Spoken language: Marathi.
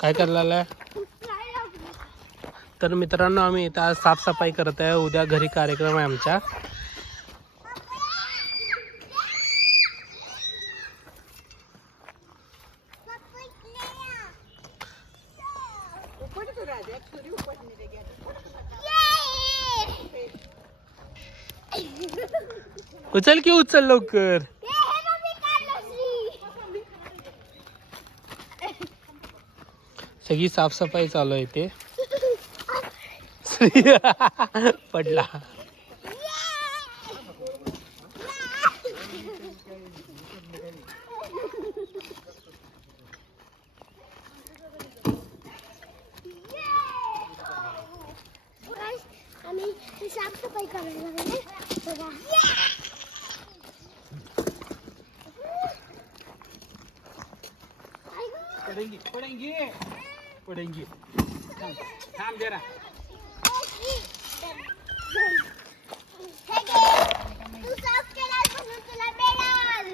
काय करायला? तर मित्रांनो आम्ही इथं आज साफसफाई करत आहे. उद्या घरी कार्यक्रम आहे आमच्या. उचल की उचल लवकर. सगळी साफसफाई चालू आहे ते. पडला. आम्ही साफसफाई करायला लागले बघा. पडेंगी पडेंगी पडेंगी. थांब जरा. तू साफ केला म्हणून तुला मिळाल.